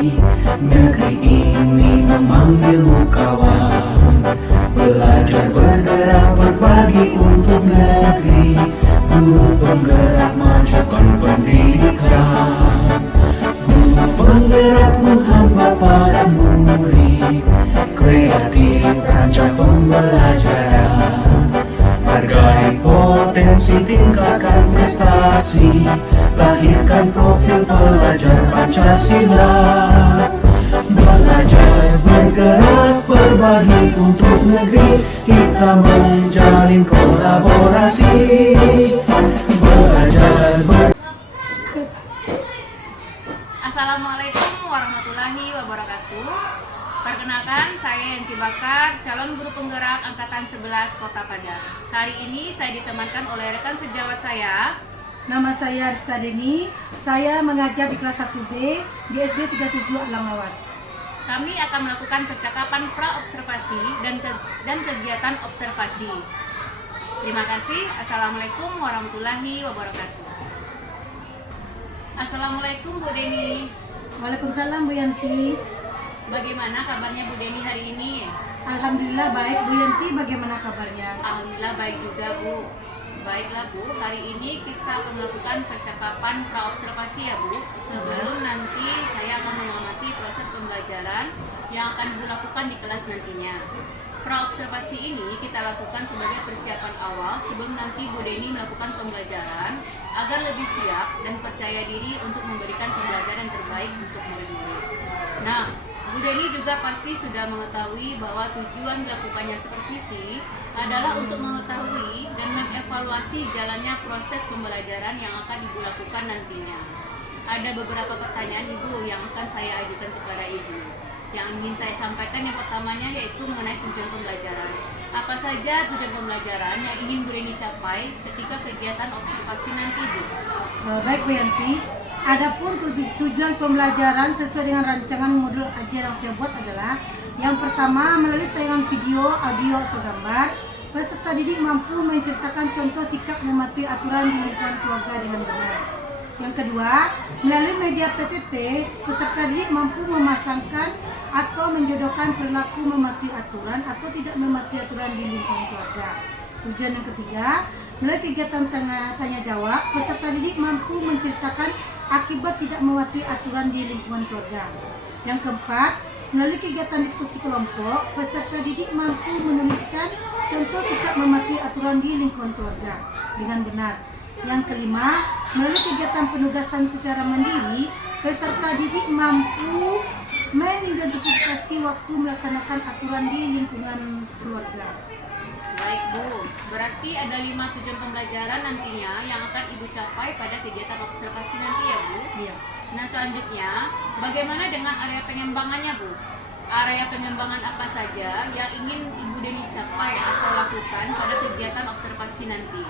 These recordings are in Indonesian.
Negeri ini memanggilmu kawan. Belajar bergerak berbagi untuk negeri. Guru penggerak majukan pendidikan. Guru penggerak menghamba pada murid. Kreatif rancang pembelajaran. Hargai potensi, tingkatkan prestasi. Lahirkan profil pelajar Pancasila. Belajar bergerak berbagi untuk negeri. Kita menjalin kolaborasi. Assalamualaikum warahmatullahi wabarakatuh. Perkenalkan, saya Yanti Bakar, calon guru penggerak Angkatan 11 Kota Padang. Hari ini saya ditemankan oleh rekan sejawat saya. Nama saya Rista Deni, saya mengajar di kelas 1B di SD 37 Alang Lawas. Kami akan melakukan percakapan pra-observasi dan kegiatan observasi. Terima kasih. Assalamualaikum warahmatullahi wabarakatuh. Assalamualaikum Bu Deni. Waalaikumsalam Bu Yanti. Bagaimana kabarnya Bu Deni hari ini? Alhamdulillah baik. Bu Yanti bagaimana kabarnya? Alhamdulillah baik juga Bu. Baiklah Bu, hari ini kita akan melakukan percakapan pra-observasi ya Bu. Sebelum nanti saya akan mengamati proses pembelajaran yang akan Ibu lakukan di kelas nantinya. Pra-observasi ini kita lakukan sebagai persiapan awal sebelum nanti Bu Deni melakukan pembelajaran agar lebih siap dan percaya diri untuk memberikan pembelajaran terbaik untuk murid-murid. Nah, Bu Deni juga pasti sudah mengetahui bahwa tujuan dilakukannya supervisi adalah untuk mengetahui dan mengevaluasi jalannya proses pembelajaran yang akan Ibu lakukan nantinya. Ada beberapa pertanyaan Ibu yang akan saya ajukan kepada Ibu. Yang ingin saya sampaikan yang pertamanya yaitu mengenai tujuan pembelajaran. Apa saja tujuan pembelajaran yang ingin Bu Deni capai ketika kegiatan observasi nanti Bu? Baik Bu Yanti. Adapun tujuan pembelajaran sesuai dengan rancangan modul ajar yang saya buat adalah yang pertama, melalui tayangan video, audio, atau gambar, peserta didik mampu menceritakan contoh sikap mematuhi aturan di lingkungan keluarga dengan benar. Yang kedua, melalui media PTT, peserta didik mampu memasangkan atau menjodohkan perilaku mematuhi aturan atau tidak mematuhi aturan di lingkungan keluarga. Tujuan yang ketiga, melalui kegiatan tanya jawab, peserta didik mampu menceritakan akibat tidak mematuhi aturan di lingkungan keluarga. Yang keempat, melalui kegiatan diskusi kelompok, peserta didik mampu menuliskan contoh sikap mematuhi aturan di lingkungan keluarga dengan benar. Yang kelima, melalui kegiatan penugasan secara mandiri, peserta didik mampu mengidentifikasi waktu melaksanakan aturan di lingkungan keluarga. Baik Bu, berarti ada 5 tujuan pembelajaran nantinya yang akan Ibu capai pada kegiatan observasi nanti ya Bu? Iya. Nah selanjutnya, bagaimana dengan area pengembangannya Bu? Area pengembangan apa saja yang ingin Ibu Deni capai atau lakukan pada kegiatan observasi nanti?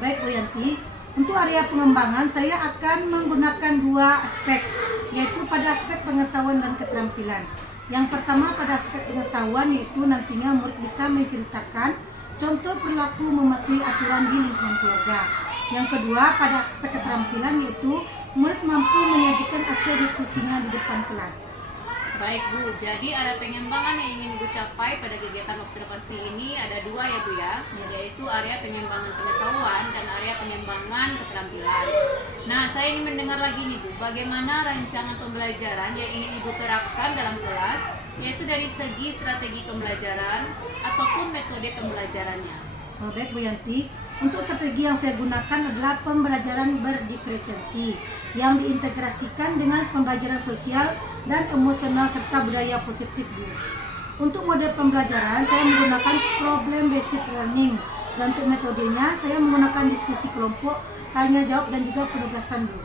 Baik Bu Yanti, untuk area pengembangan saya akan menggunakan 2 aspek, yaitu pada aspek pengetahuan dan keterampilan. Yang pertama pada aspek pengetahuan, yaitu nantinya murid bisa menceritakan contoh perilaku mematuhi aturan di lingkungan keluarga. Yang kedua pada aspek keterampilan, yaitu murid mampu menyajikan hasil diskusinya di depan kelas. Baik Bu, jadi ada pengembangan yang ingin Ibu capai pada kegiatan observasi ini ada 2 ya Bu ya, yaitu area pengembangan pengetahuan dan area pengembangan keterampilan. Nah saya ingin mendengar lagi nih Bu, bagaimana rancangan pembelajaran yang ingin Ibu terapkan dalam kelas, yaitu dari segi strategi pembelajaran ataupun metode pembelajarannya. Baik Bu Yanti, untuk strategi yang saya gunakan adalah pembelajaran berdiferensiasi yang diintegrasikan dengan pembelajaran sosial dan emosional serta budaya positif Bu. Untuk model pembelajaran saya menggunakan problem based learning dan untuk metodenya saya menggunakan diskusi kelompok, tanya jawab dan juga penugasan Bu.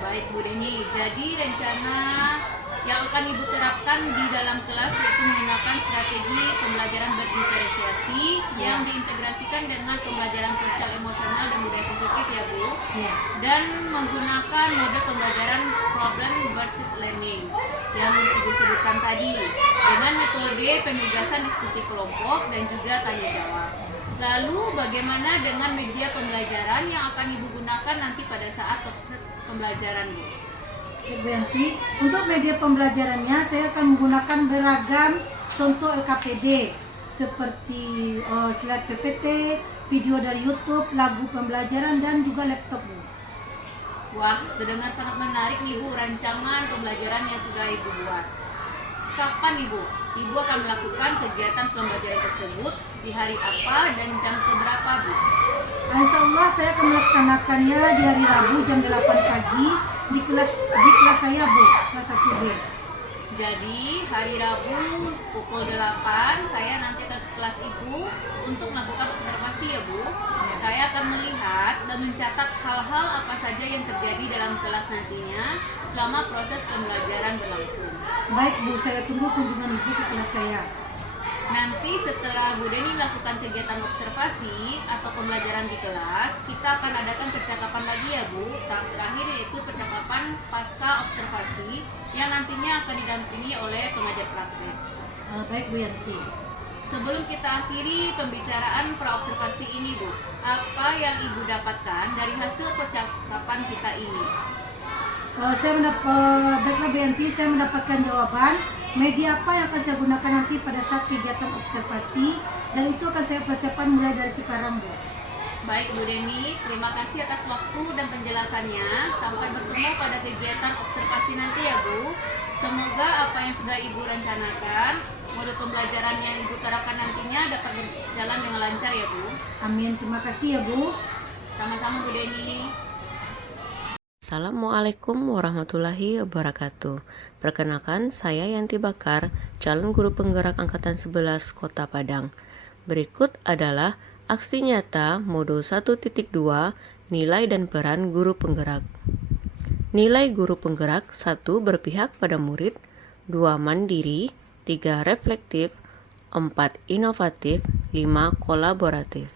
Baik Bu Deni, jadi rencana yang akan Ibu terapkan di dalam kelas yaitu menggunakan strategi pembelajaran berdiferensiasi yang diintegrasikan dengan pembelajaran sosial emosional dan budaya positif ya Bu. Dan menggunakan mode pembelajaran problem based learning yang Ibu sebutkan tadi dengan metode penugasan diskusi kelompok dan juga tanya jawab. Lalu bagaimana dengan media pembelajaran yang akan Ibu gunakan nanti pada saat proses pembelajaran Bu? Bu Yanti. Untuk media pembelajarannya saya akan menggunakan beragam contoh LKPD seperti slide PPT, video dari YouTube, lagu pembelajaran dan juga laptop, Bu. Wah, terdengar sangat menarik nih Bu, rancangan pembelajaran yang sudah Ibu buat. Kapan Ibu? Ibu akan melakukan kegiatan pembelajaran tersebut di hari apa dan jam keberapa Bu? Insya Allah saya akan melaksanakannya di hari Rabu jam 8 pagi di kelas saya, Bu, kelas 1B. Jadi hari Rabu pukul 8 saya nanti ke kelas Ibu untuk melakukan observasi ya Bu. Saya akan melihat dan mencatat hal-hal apa saja yang terjadi dalam kelas nantinya selama proses pembelajaran berlangsung. Baik Bu, saya tunggu kunjungan Ibu ke kelas saya. Nanti setelah Bu Deni melakukan kegiatan observasi atau pembelajaran di kelas, kita akan adakan percakapan lagi ya Bu. Tahap terakhir yaitu percakapan pasca observasi yang nantinya akan didampingi oleh pengajar praktek. Baik Bu Yanti. Sebelum kita akhiri pembicaraan praobservasi ini Bu, apa yang Ibu dapatkan dari hasil percakapan kita ini? Baiklah Bu Yanti, saya mendapatkan jawaban media apa yang akan saya gunakan nanti pada saat kegiatan observasi, dan itu akan saya persiapkan mulai dari sekarang, Bu. Baik Bu Deni, terima kasih atas waktu dan penjelasannya. Sampai bertemu pada kegiatan observasi nanti ya Bu. Semoga apa yang sudah Ibu rencanakan, modul pembelajaran yang Ibu terapkan nantinya dapat berjalan dengan lancar ya Bu. Amin, terima kasih ya Bu. Sama-sama Bu Deni. Assalamualaikum warahmatullahi wabarakatuh. Perkenalkan, saya Yanti Bakar, calon guru penggerak Angkatan 11 Kota Padang. Berikut adalah aksi nyata modul 1.2 nilai dan peran guru penggerak. Nilai guru penggerak: 1. Berpihak pada murid, 2. Mandiri, 3. Reflektif, 4. Inovatif, 5. Kolaboratif.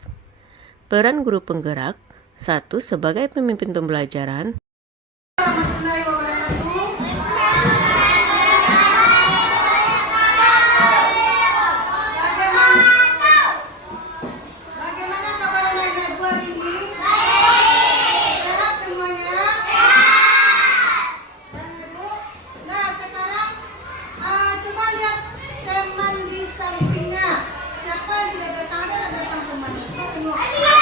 Peran guru penggerak: 1. Sebagai pemimpin pembelajaran, Warahmatullahi wabarakatuh. Bagaimana kabar anak-anak Ibu hari ini? Sehat semuanya? Dan Ibu, nah sekarang coba lihat teman di sampingnya. Siapa yang tidak datang, ada datang teman. Kita tengok. Ya,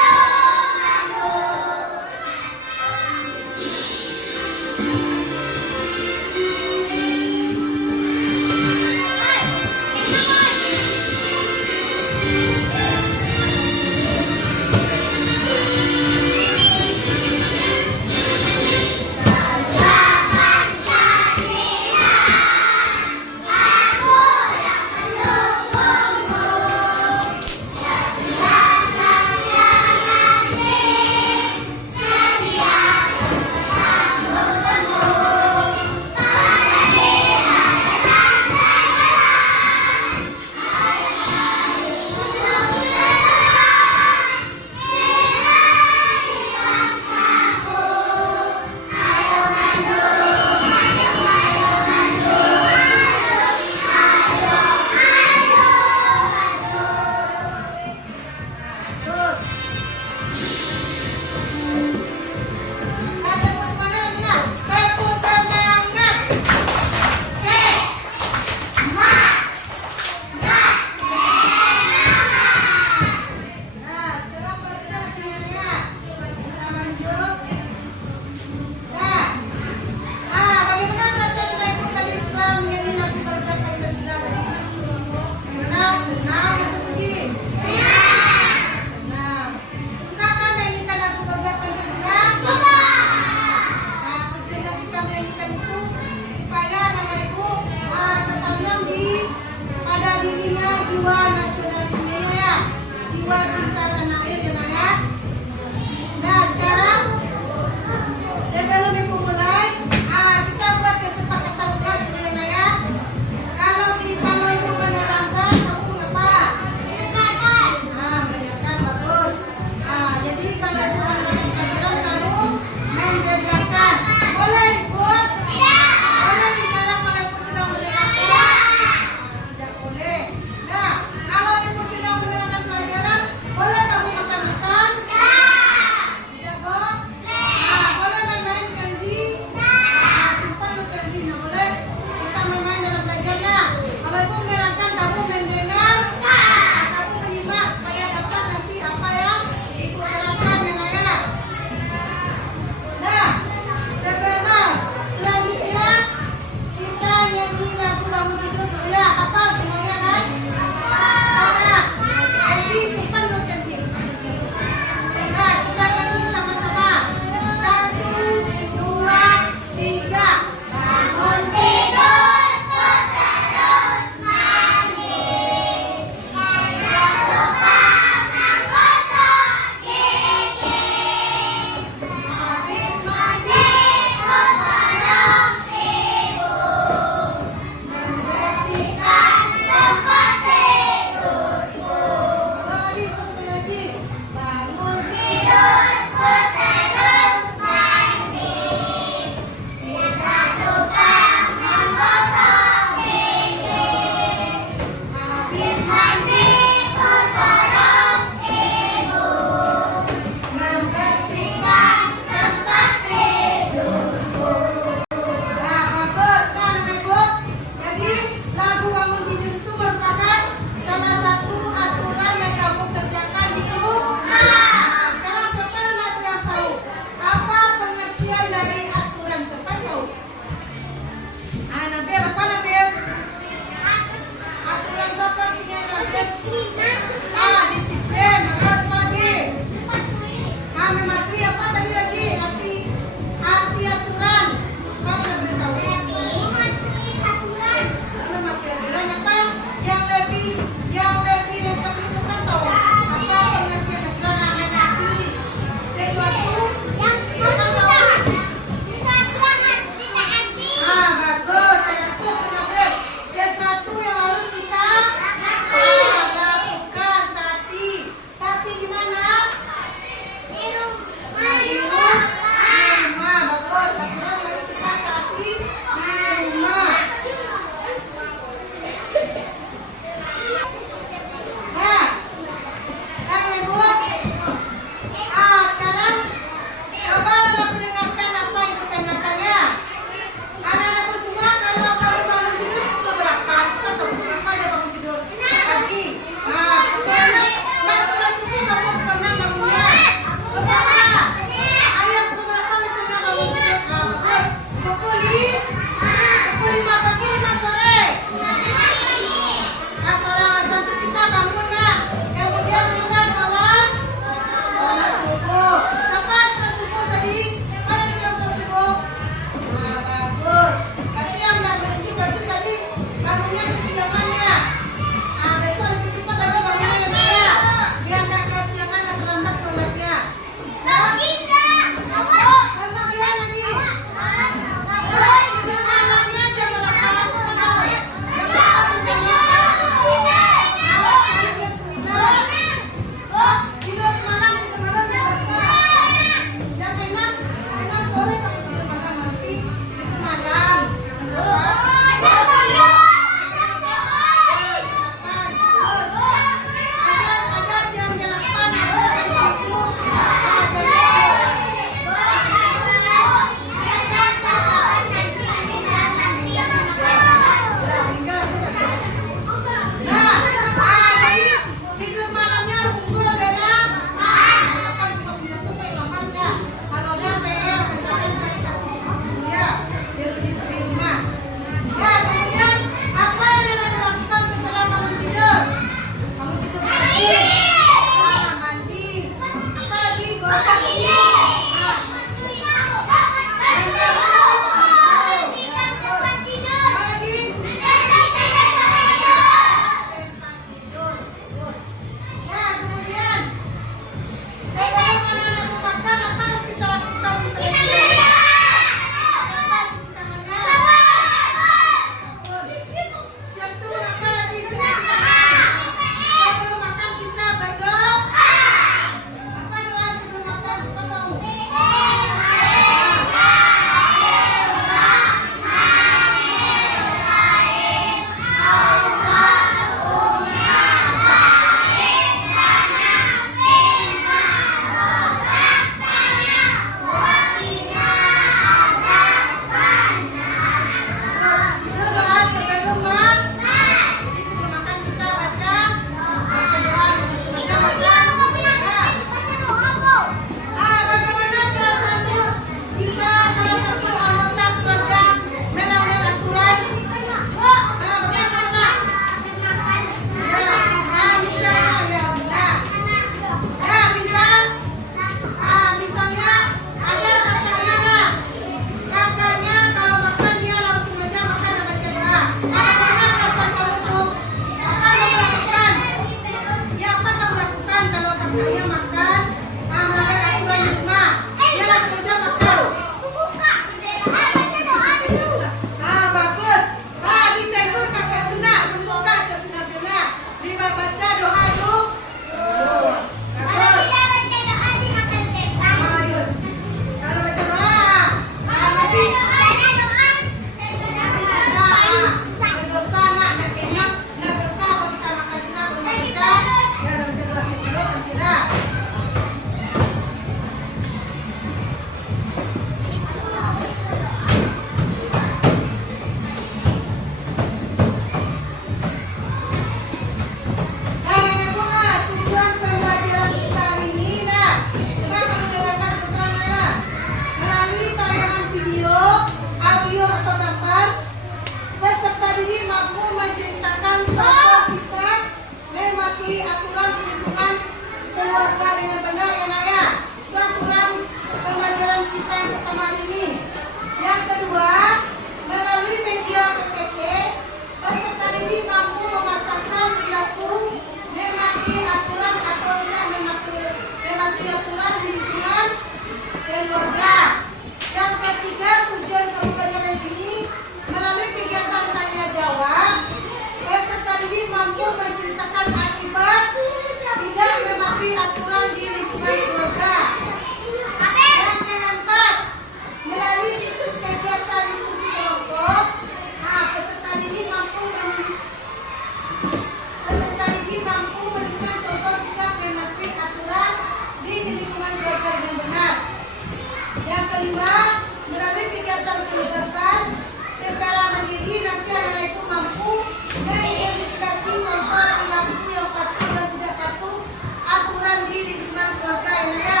kelima, melalui kegiatan penugasan secara mandiri nanti anak itu mampu mengidentifikasi contoh perilaku yang patuh dan tidak patuh aturan di lingkungan keluarga yang ada.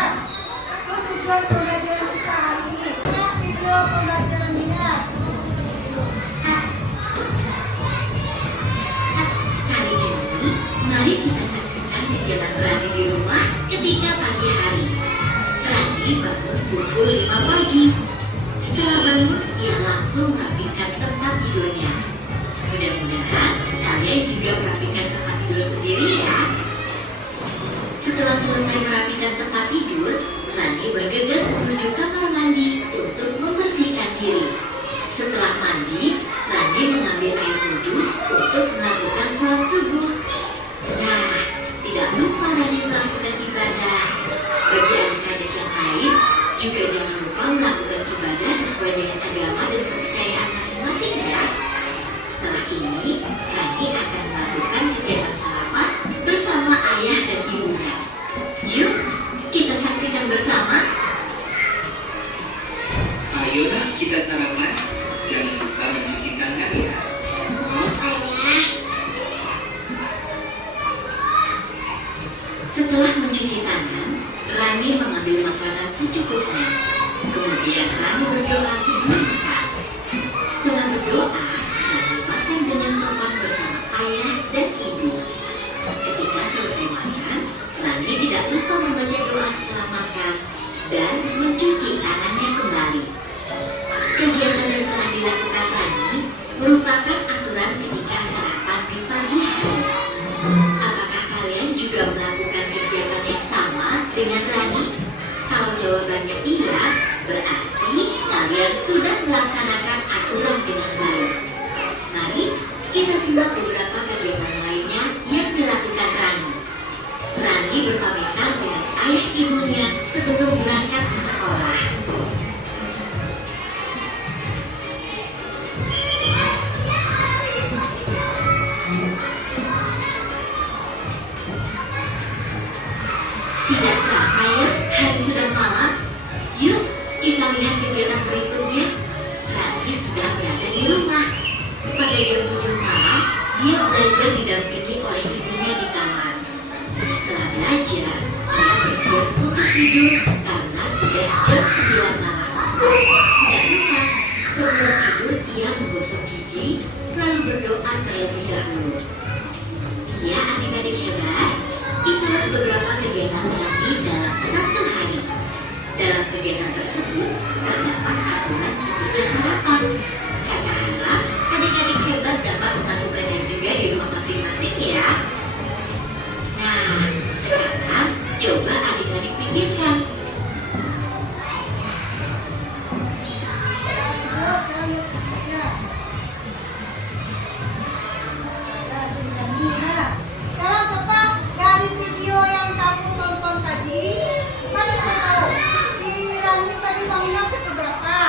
Itu tujuan pembelajaran kita hari ini. Video pembelajarannya. Hari ini, mari kita saksikan kegiatan Rani di rumah ketika pagi hari. Rani bangun pukul 5 pagi. Setelah bangun, ia langsung merapikan tempat tidurnya. Mudah-mudahan kalian juga merapikan tempat tidur sendiri ya. Setelah selesai merapikan tempat tidur, Rani bergegas menuju kamar mandi untuk membersihkan diri. Setelah mandi, Rani mengambil air wudhu untuk melakukan sholat subuh. Nah, tidak lupa Rani melakukan ibadah. Bagi adik-adik yang lain, juga jangan lupa melakukan ibadah sesuai dengan agama dan kepercayaan masing-masing ya. Setelah ini, Rani akan melakukan kegiatan sarapan bersama ayah dan ibunya. Yuk, kita saksikan bersama. Ayolah kita sarapan. Jangan lupa mencuci tangan ya. Ayah. Setelah mencuci tangan, Rani mengambil makanan secukupnya. Kemudian Rani berdoa sebentar. Setelah berdoa, Rani makan dengan sopan bersama ayah dan ibu. Ketika selesai makan, Rani tidak lupa membaca doa setelah makan dan mencuci tangannya kembali. Kegiatan yang telah dilakukan Rani merupakan aturan ketika sarapan di pagi hari. Apakah kalian juga melakukan kegiatan yang sama dengan Rani? Kalau jawabannya iya, berarti kalian sudah melaksanakan aturan dengan baik. Mari kita simak beberapa kegiatan lainnya yang dilakukan Rani. Rani berpamitan dengan ayah ibunya sebelum berangkat ke sekolah. Tidak terasa ya, hari sudah malam. Yuk, kita lihat kegiatan berikutnya. Rani sudah berada di rumah. Pada jam 7 malam, dia belajar didampingi oleh ibunya di kamar. Setelah belajar, dia bersiap untuk tidur karena sudah jam 9 malam. Tidak lupa, sebelum tidur ia menggosok gigi, lalu berdoa terlebih dahulu. Iya, adik-adik hebat. Itulah beberapa kegiatan Rani dalam satu hari. Dalam kegiatan tersebut terdapat aturan juga sarapan. Kami harap adik-adik hebat dapat melakukannya juga di rumah masing-masing ya. Nah, sekarang coba adik-adik pikirkan. Sekarang Sopak, dari video yang kamu tonton tadi, mana kamu tahu si Rani tadi bangunnya pukul berapa?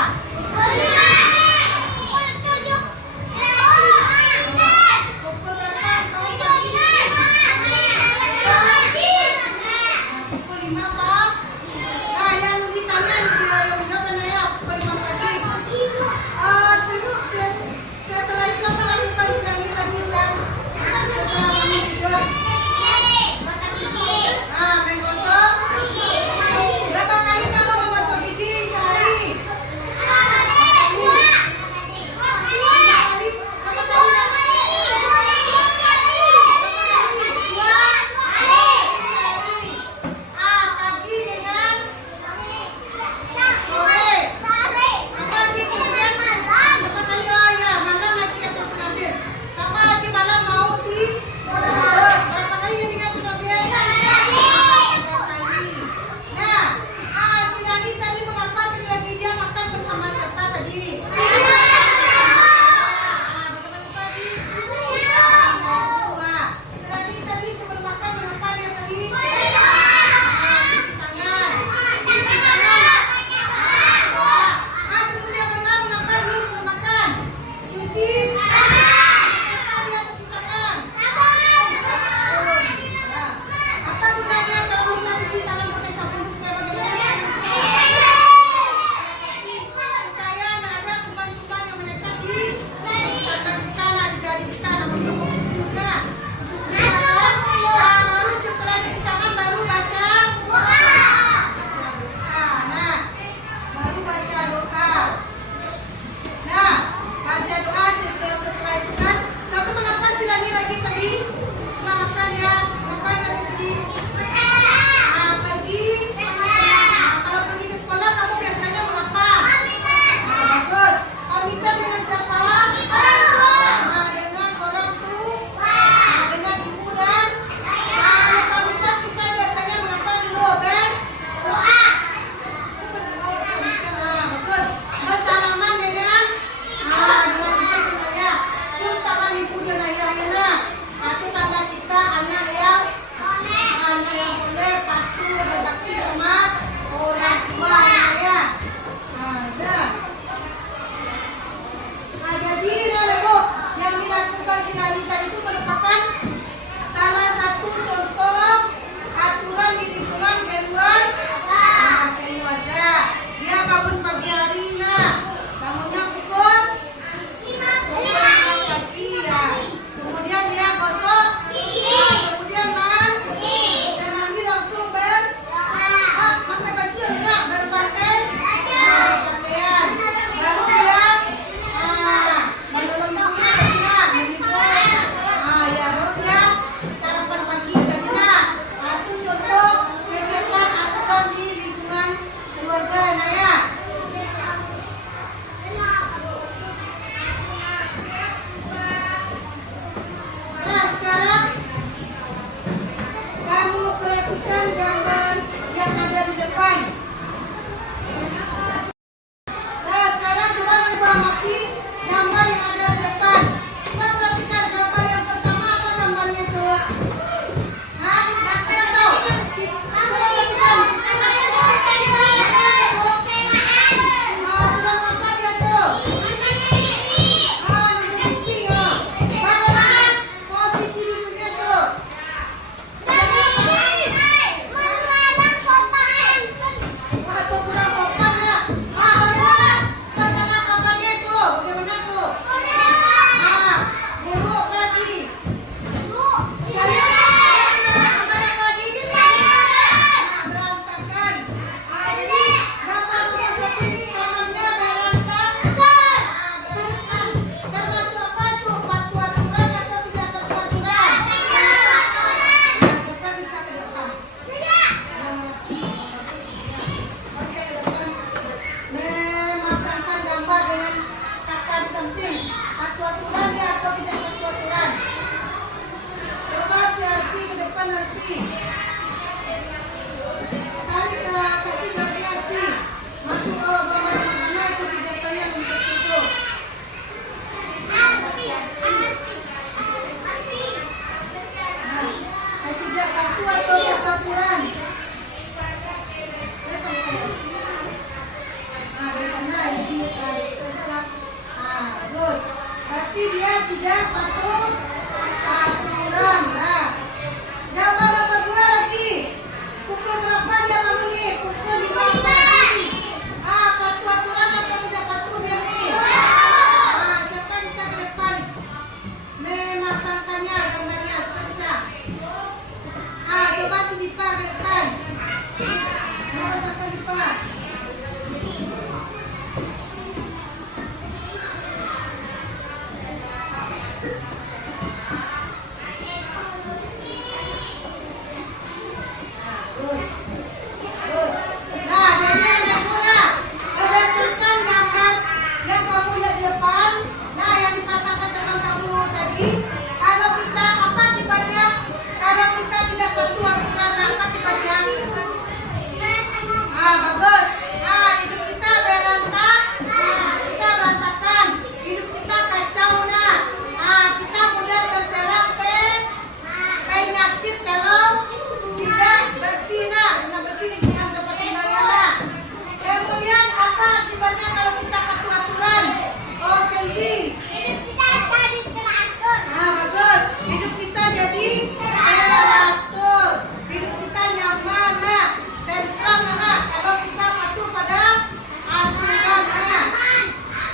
tidak patuh aturan. Nah, gambar nomor 2 lagi. Pukul berapa dia bangun nih? Pukul 5 pagi. Patuh aturan atau tidak patuh dia nih? Siapa bisa ke depan memasangkannya gambarnya? Siapa bisa? Coba si Dipa ke depan. Mau sampai Dipa. Nah, jadi ada guna berdasarkan gambar yang kamu lihat di depan. Nah, yang dipasangkan teman kamu tadi. Kalau kita apa akibatnya? Kalau kita tidak patuh aturan, apa akibatnya? Bagus. Hidup kita berantakan. Hidup kita kacau. Kita mudah terserang penyakit kalau tidak bersih. Nah, bersih di tempat tinggalnya. Kemudian apa akibatnya kalau kita patuh aturan? Kenzi. Bagus. Hidup kita jadi teratur. Hidup kita nyaman, tentram, kalau kita patuh pada aturan.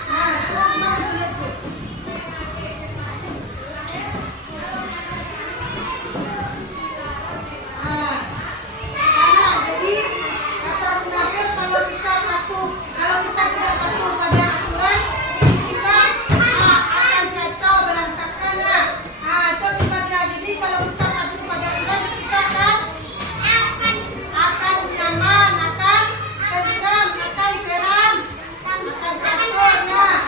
Sekarang kita lihat tuh. Jadi kata Sinabil, kalau kita tidak patuh pada aturan, kita akan kacau, berantakan. Itu akibatnya. Jadi kalau kita patuh pada aturan, kita akan nyaman, akan tentram, akan geram, akan teratur.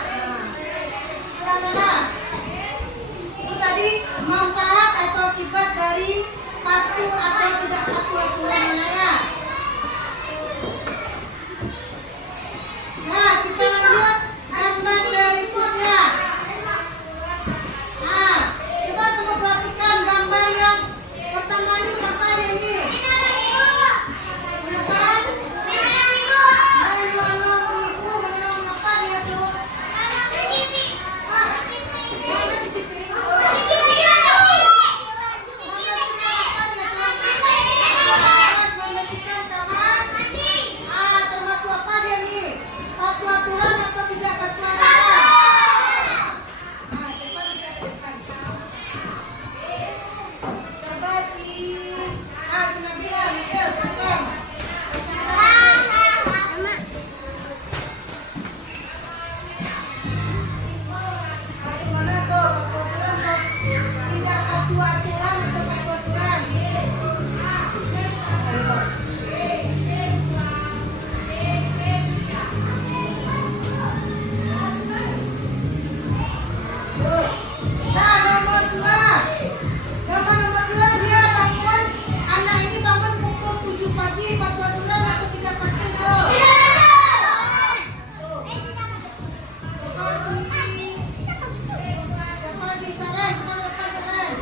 Itu tadi manfaat atau akibat dari patuh atau tidak patuh aturan. Nah, kita lanjut gambar berikutnya. Coba kamu perhatikan gambar yang pertama ini apa ini? Bukan? Menolong ibu, menolong apa dia tuh? Mana di situ? Membersihkan kamar. Termasuk apa dia nih? Patuh aturan atau tidak patuh aturan? Siapa bisa katakan? Coba si Nabila, Miguel, katakan. Bagaimana tuh patuh aturan atau tidak patuh aturan atau patuh aturan? Nah, nomor 2 dia bangun. Anak ini bangun pukul 7 pagi. Patuh aturan atau tidak patuh tuh? Siapa lagi? Saren, coba lepas Saren.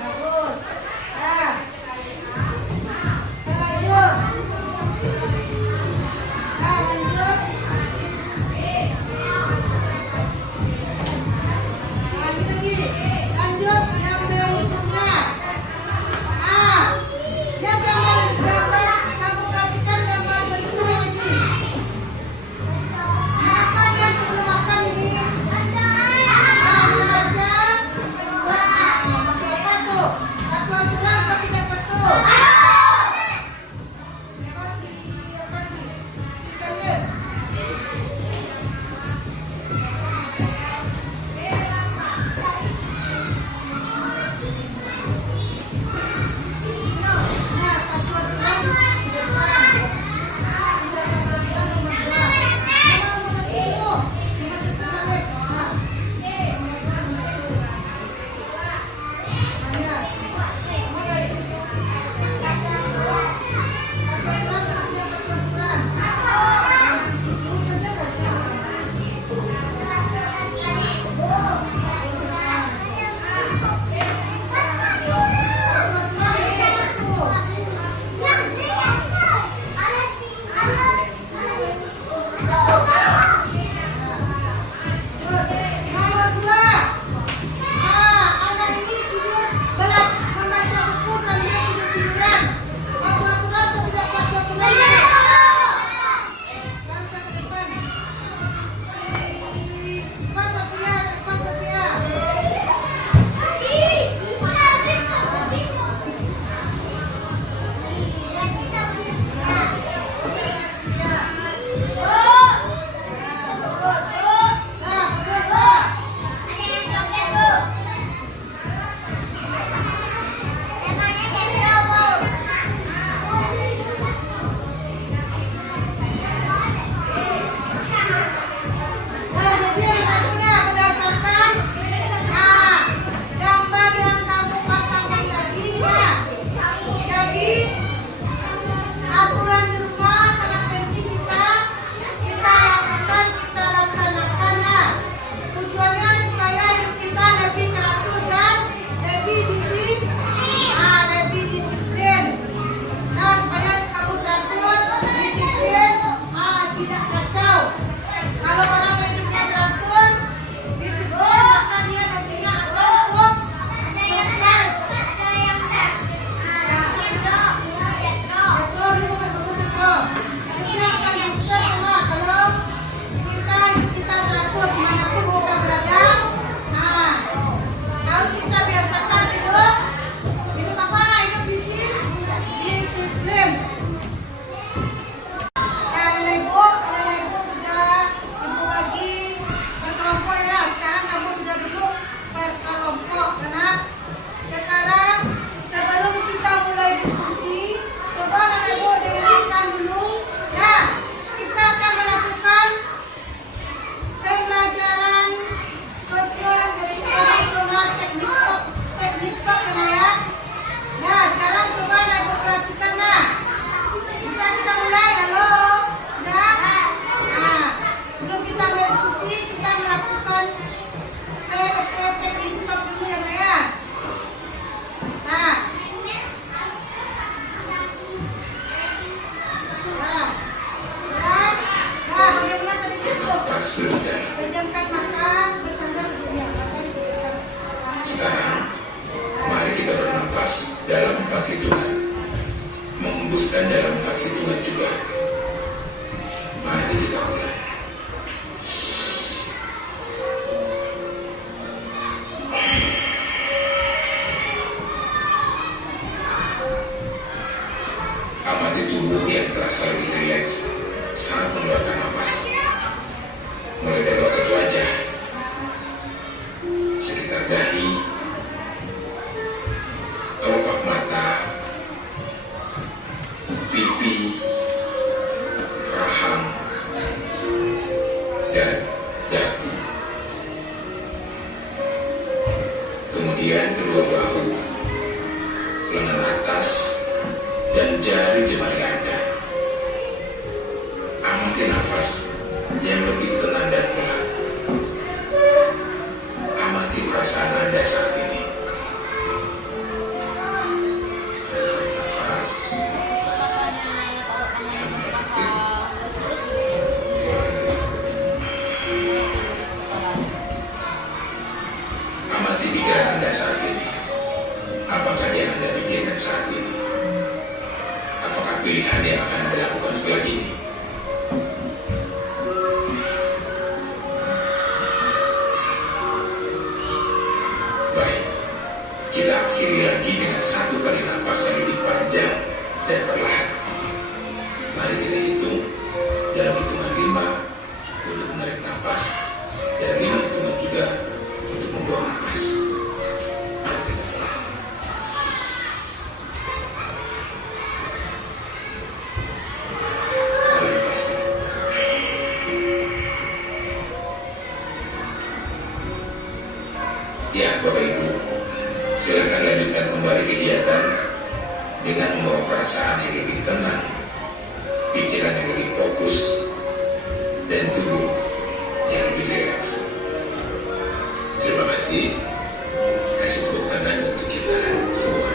Bagus. Lanjut. Lanjut yang berikutnya. Lihat gambar kamu perhatikan gambar berikutnya lagi. Apa dia sebelum makan ini? Membaca. Masuk apa tuh? Patuh aturan atau tidak patuh? Apa lagi? Si kalian. kemudian kedua bahu, lengan atas, dan jari jemari Anda. Amati nafas yang lebih tenang dan pelan. Amati perasaan Anda saat ini. Nafas. Amati pikiran Anda saat ini. Apakah yang Anda pikirkan saat ini? Apakah pilihan yang akan Anda lakukan setelah ini? Baik, kita akhiri lagi dengan satu kali nafas yang lebih panjang dan perlahan. Mari kita hitung dalam hitungan 5 untuk menarik nafas dan 5 hitungan 3 untuk membuang nafas. Mari kita perlahan. Mari lepasin. Ya, Bapak Ibu, silakan lanjutkan kembali kegiatan dengan membawa perasaan yang lebih tenang, pikiran yang lebih fokus, dan tubuh yang lebih rileks. Terima kasih. Kasih tepuk tangan untuk kita semua.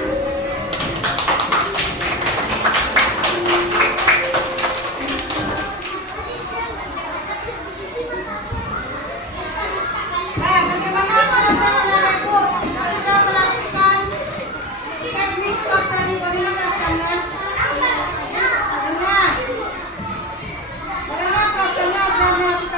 Bagaimana para saudaraku sudah melakukan teknik stop tadi? Bagaimana perasaannya? Bagaimana perasaannya sudah melakukan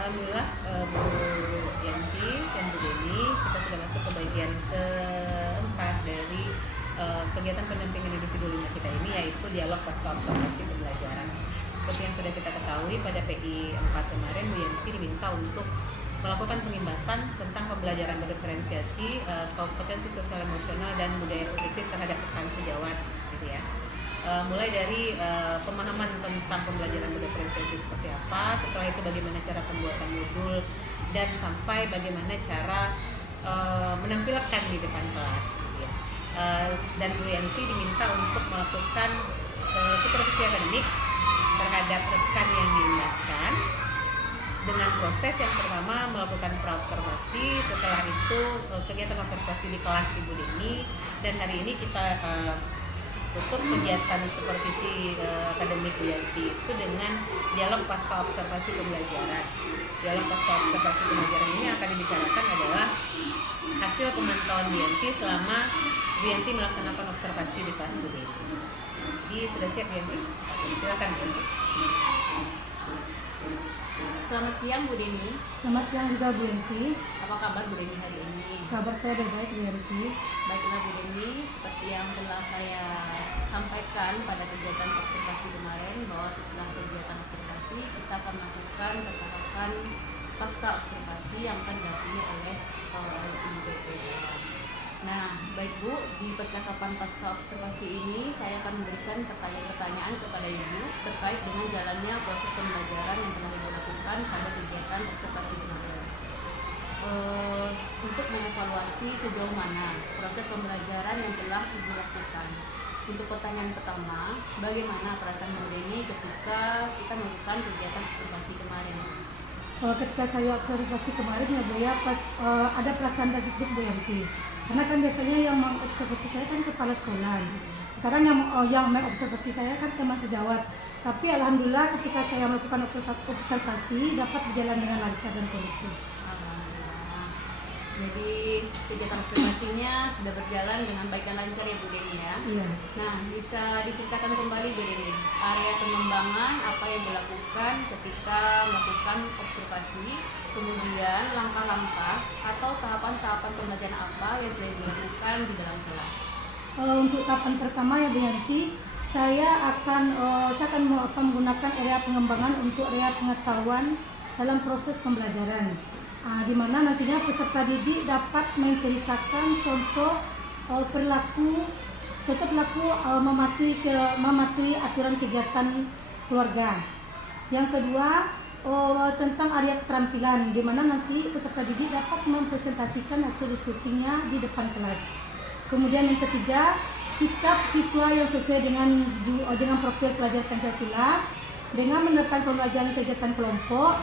Alhamdulillah Bu Yanti dan Bu Deni, kita sudah masuk ke bagian keempat dari kegiatan pendampingan individu 5 kita ini, yaitu dialog pasca observasi pembelajaran. Seperti yang sudah kita ketahui, pada PI 4 kemarin Bu Yanti diminta untuk melakukan pengimbasan tentang pembelajaran berdiferensiasi, kompetensi sosial emosional dan budaya positif terhadap rekan sejawat, gitu ya. Mulai dari pemahaman tentang pembelajaran berdiferensiasi seperti apa, setelah itu bagaimana cara pembuatan modul, dan sampai bagaimana cara menampilkan di depan kelas, gitu ya. Dan Bu Yanti diminta untuk melakukan supervisi akademik terhadap rekan yang diimbaskan dengan proses yang pertama melakukan praobservasi, setelah itu kegiatan observasi di kelas Ibu Deni, dan hari ini kita tutup kegiatan supervisi akademik Bu Yanti itu dengan dialog pasca observasi pembelajaran. Dialog pasca observasi pembelajaran ini akan dibicarakan adalah hasil pemantauan Bu Yanti selama Bu Yanti melaksanakan observasi di kelas Bu Deni. Jadi sudah siap Bu Yanti? Silakan Bu Yanti. Selamat siang Bu Deni. Selamat siang juga Bu Yanti. Apa kabar Bu Deni hari ini? Kabar saya baik Bu Yanti. Baiklah Bu Deni, seperti yang telah saya sampaikan pada kegiatan observasi kemarin, bahwa setelah kegiatan observasi kita akan melakukan percakapan pasca observasi yang akan didampingi oleh IPP. Nah, baik Bu, di percakapan pasca observasi ini saya akan memberikan pertanyaan-pertanyaan kepada Ibu terkait dengan jalannya proses pembelajaran yang telah Ibu lakukan pada kegiatan observasi kemarin. Untuk mengevaluasi sejauh mana proses pembelajaran yang telah Ibu lakukan. Untuk pertanyaan pertama, bagaimana perasaan Bu Deni ketika kita melakukan kegiatan observasi kemarin? Ketika saya observasi kemarin ya Bu ya, ada perasaan dan deg-deg Bu Yanti. Karena kan biasanya yang mengobservasi saya kan kepala sekolah. Sekarang yang mengobservasi saya kan teman sejawat. Tapi alhamdulillah ketika saya melakukan observasi dapat berjalan dengan lancar dan kondusif. Jadi kegiatan observasinya sudah berjalan dengan baik dan lancar ya Bu Deni ya. Iya. Nah, bisa diceritakan kembali Bu Deni, area pengembangan apa yang dilakukan ketika melakukan observasi, kemudian langkah-langkah atau tahapan-tahapan pembelajaran apa yang sudah dilakukan di dalam kelas. Untuk tahapan pertama ya Bu Yanti, saya akan menggunakan area pengembangan untuk area pengetahuan dalam proses pembelajaran. Di mana nantinya peserta didik dapat menceritakan contoh perilaku mematuhi aturan kegiatan keluarga. Yang kedua tentang area keterampilan, di mana nanti peserta didik dapat mempresentasikan hasil diskusinya di depan kelas. Kemudian yang ketiga, sikap siswa yang sesuai dengan profil pelajar Pancasila. Dengan menerapkan pembelajaran kegiatan kelompok,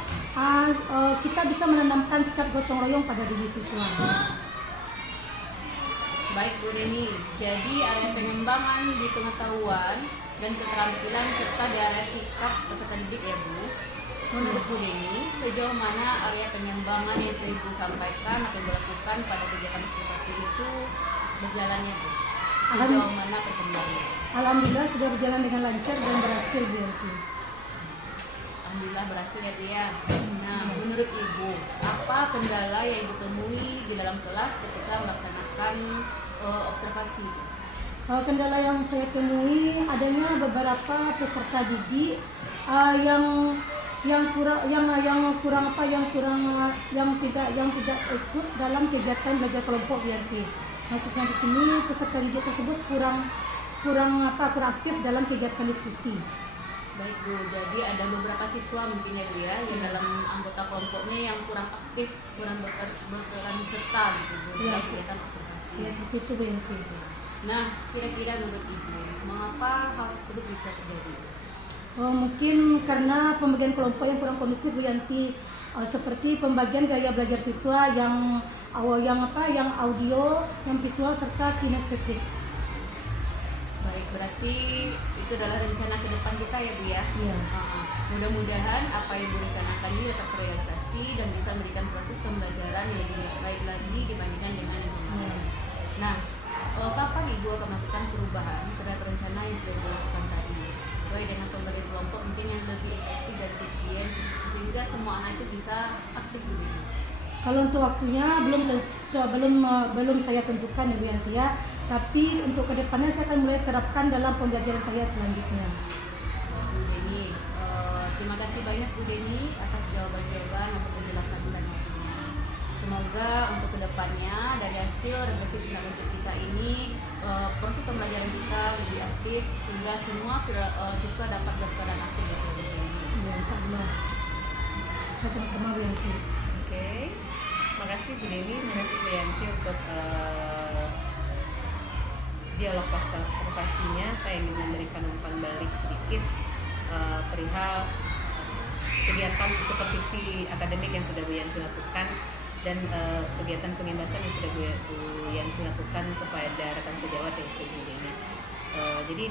kita bisa menanamkan sikap gotong royong pada diri siswa. Baik Bu Deni, jadi area pengembangan di pengetahuan dan keterampilan serta di area sikap peserta didik ya Bu. Menurut Bu Deni, sejauh mana area pengembangan yang sudah Ibu sampaikan atau dilakukan pada kegiatan observasi itu berjalannya Bu? Sejauh mana perkembangannya? Alhamdulillah sudah berjalan dengan lancar dan berhasil Bu Yanti. Alhamdulillah berhasil ya Bu ya. Nah, menurut Ibu, apa kendala yang Ibu temui di dalam kelas ketika melaksanakan observasi? Kendala yang saya temui adanya beberapa peserta didik yang tidak ikut dalam kegiatan belajar kelompok Bu Yanti. Maksudnya di sini peserta didik tersebut kurang aktif dalam kegiatan diskusi. Baik Bu, jadi ada beberapa siswa mungkin ya Bu ya, yang dalam anggota kelompoknya yang kurang aktif, kurang berperan serta gitu dalam kegiatan observasi. Ya seperti itu Bu Yanti. Nah, kira-kira menurut Ibu, mengapa hal tersebut bisa terjadi? Mungkin karena pembagian kelompok yang kurang kondusif Bu Yanti, seperti pembagian gaya belajar siswa yang audio, yang visual serta kinestetik. Baik, berarti itu adalah rencana ke depan kita ya Bu ya. Iya. Mudah-mudahan apa yang Ibu rencanakan ini dapat terrealisasi dan bisa memberikan proses pembelajaran yang lebih baik lagi dibandingkan dengan yang kemarin. Nah, kapan Ibu akan melakukan perubahan terhadap rencana yang sudah Ibu lakukan tadi? sesuai dengan pembagi kelompok mungkin yang lebih efektif dan efisien sehingga semua anak itu bisa aktif Bu Deni. Kalau untuk waktunya belum saya tentukan ya Bu Yanti ya. Tapi untuk kedepannya saya akan mulai terapkan dalam pembelajaran saya selanjutnya. Bu Deni, terima kasih banyak Bu Deni atas jawaban-jawaban atau penjelasan dan waktunya. Semoga untuk kedepannya dari hasil refleksi tindak lanjut kita ini proses pembelajaran kita lebih aktif sehingga semua siswa dapat berperan aktif dalam pembelajaran. Ya, insyaallah. Sama-sama Bu Yanti. Oke, makasih Bu Deni, makasih Bu Yanti untuk dialog observasinya. Saya ingin memberikan umpan balik sedikit perihal kegiatan supervisi akademik yang sudah Bu Yanti lakukan dan kegiatan pengimbasan yang sudah Bu Yanti lakukan kepada rekan sejawat yaitu Bu Deni. Jadi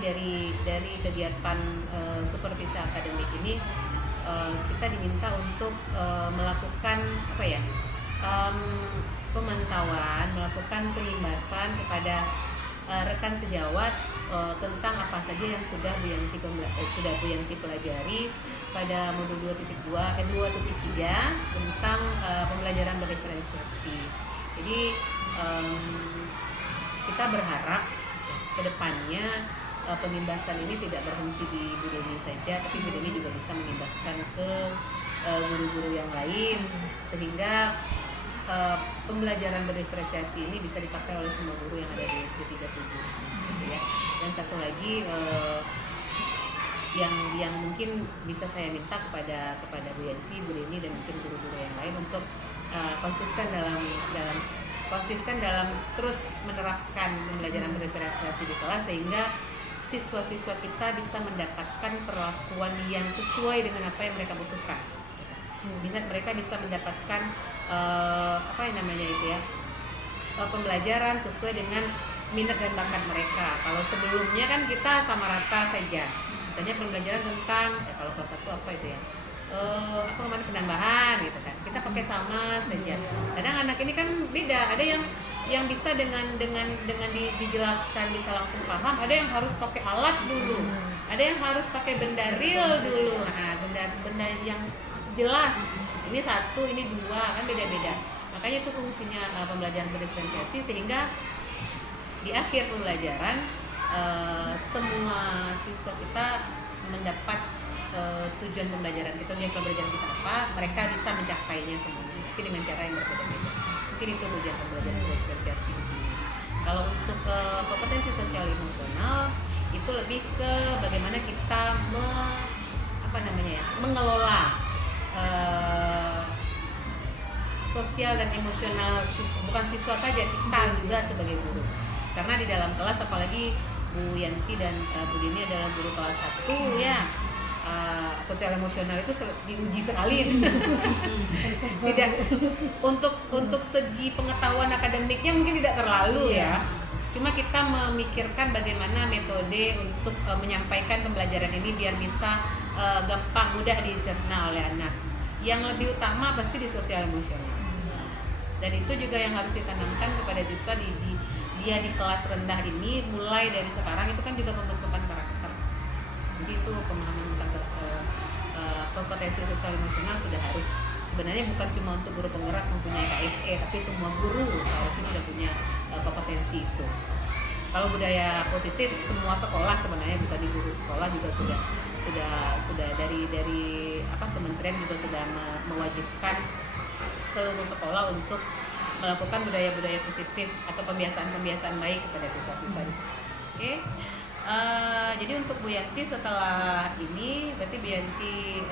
dari kegiatan supervisi akademik ini kita diminta untuk melakukan pemantauan, melakukan pengimbasan kepada rekan sejawat tentang apa saja yang sudah Bu Yanti pelajari pada modul 2.3 tentang pembelajaran berdiferensiasi. Jadi kita berharap ke depannya pengimbasan ini tidak berhenti di Bu Deni saja, tapi Bu Deni juga bisa mengimbaskan ke guru-guru yang lain sehingga pembelajaran berdiferensiasi ini bisa dipakai oleh semua guru yang ada di SD 37 gitu ya. Dan satu lagi yang mungkin bisa saya minta kepada Bu Yanti, Bu Deni dan mungkin guru-guru yang lain untuk konsisten dalam terus menerapkan pembelajaran berdiferensiasi di kelas sehingga siswa-siswa kita bisa mendapatkan perlakuan yang sesuai dengan apa yang mereka butuhkan. Minat mereka bisa mendapatkan pembelajaran sesuai dengan minat dan bakat mereka. Kalau sebelumnya kan kita sama rata saja. Misalnya pembelajaran tentang kalau kelas 1 apa itu ya? Penambahan gitu kan. Kita pakai sama saja. Kadang anak ini kan beda. Ada yang bisa dengan dijelaskan bisa langsung paham. Ada yang harus pakai alat dulu. Ada yang harus pakai benda real dulu. Nah, benda yang jelas. Ini 1, ini 2, kan beda-beda. Makanya itu fungsinya pembelajaran berdiferensiasi sehingga di akhir pembelajaran semua siswa kita mendapat tujuan pembelajaran kita apa, mereka bisa mencapainya semuanya, tapi dengan cara yang berbeda-beda. Mungkin itu tujuan pembelajaran berdiferensiasi di sini. Kalau untuk kompetensi sosial emosional itu lebih ke bagaimana kita mengelola sosial dan emosional bukan siswa saja, kita juga sebagai guru. Karena di dalam kelas apalagi Bu Yanti dan Bu Deni adalah guru kelas 1 ya. Sosial emosional itu diuji sekali. Tidak untuk segi pengetahuan akademiknya mungkin tidak terlalu ya. Cuma kita memikirkan bagaimana metode untuk menyampaikan pembelajaran ini biar bisa gampang mudah dicerna oleh anak. Yang lebih utama pasti di sosial emosional. Dan itu juga yang harus ditanamkan kepada siswa dia di kelas rendah ini mulai dari sekarang itu kan juga pembentukan karakter. Jadi itu pemahaman tentang kompetensi sosial emosional sudah harus, sebenarnya bukan cuma untuk guru penggerak mempunyai KSE, tapi semua guru harusnya sudah punya kompetensi itu. Kalau budaya positif semua sekolah sebenarnya, bukan di guru sekolah juga sudah dari kementerian juga sudah mewajibkan seluruh sekolah untuk melakukan budaya-budaya positif atau pembiasaan-pembiasaan baik kepada siswa-siswa di sini. Oke. Jadi untuk Bu Yanti setelah ini berarti Bu Yanti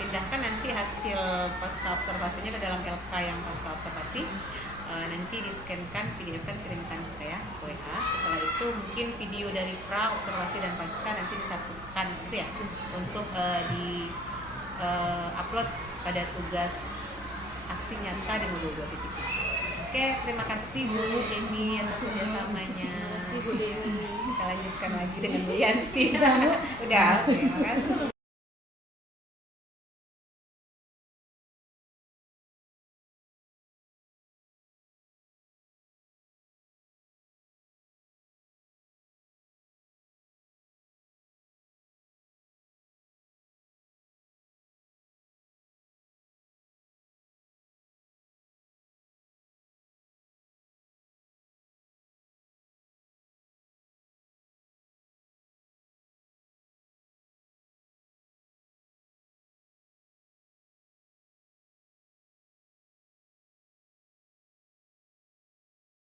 pindahkan nanti hasil pasca observasinya ke dalam LK yang pasca observasi. Nanti di-scan-kan, PDF-kan, kirimkan ke saya ke WA. Setelah itu mungkin video dari pra, observasi dan pasca nanti disatukan gitu ya untuk upload pada tugas aksi nyata di modul 2.3. Oke, terima kasih Bu Deni atas kerjasamanya. Terima kasih Bu Deni. Kita lanjutkan lagi dengan Bu Yanti. Udah, terima kasih.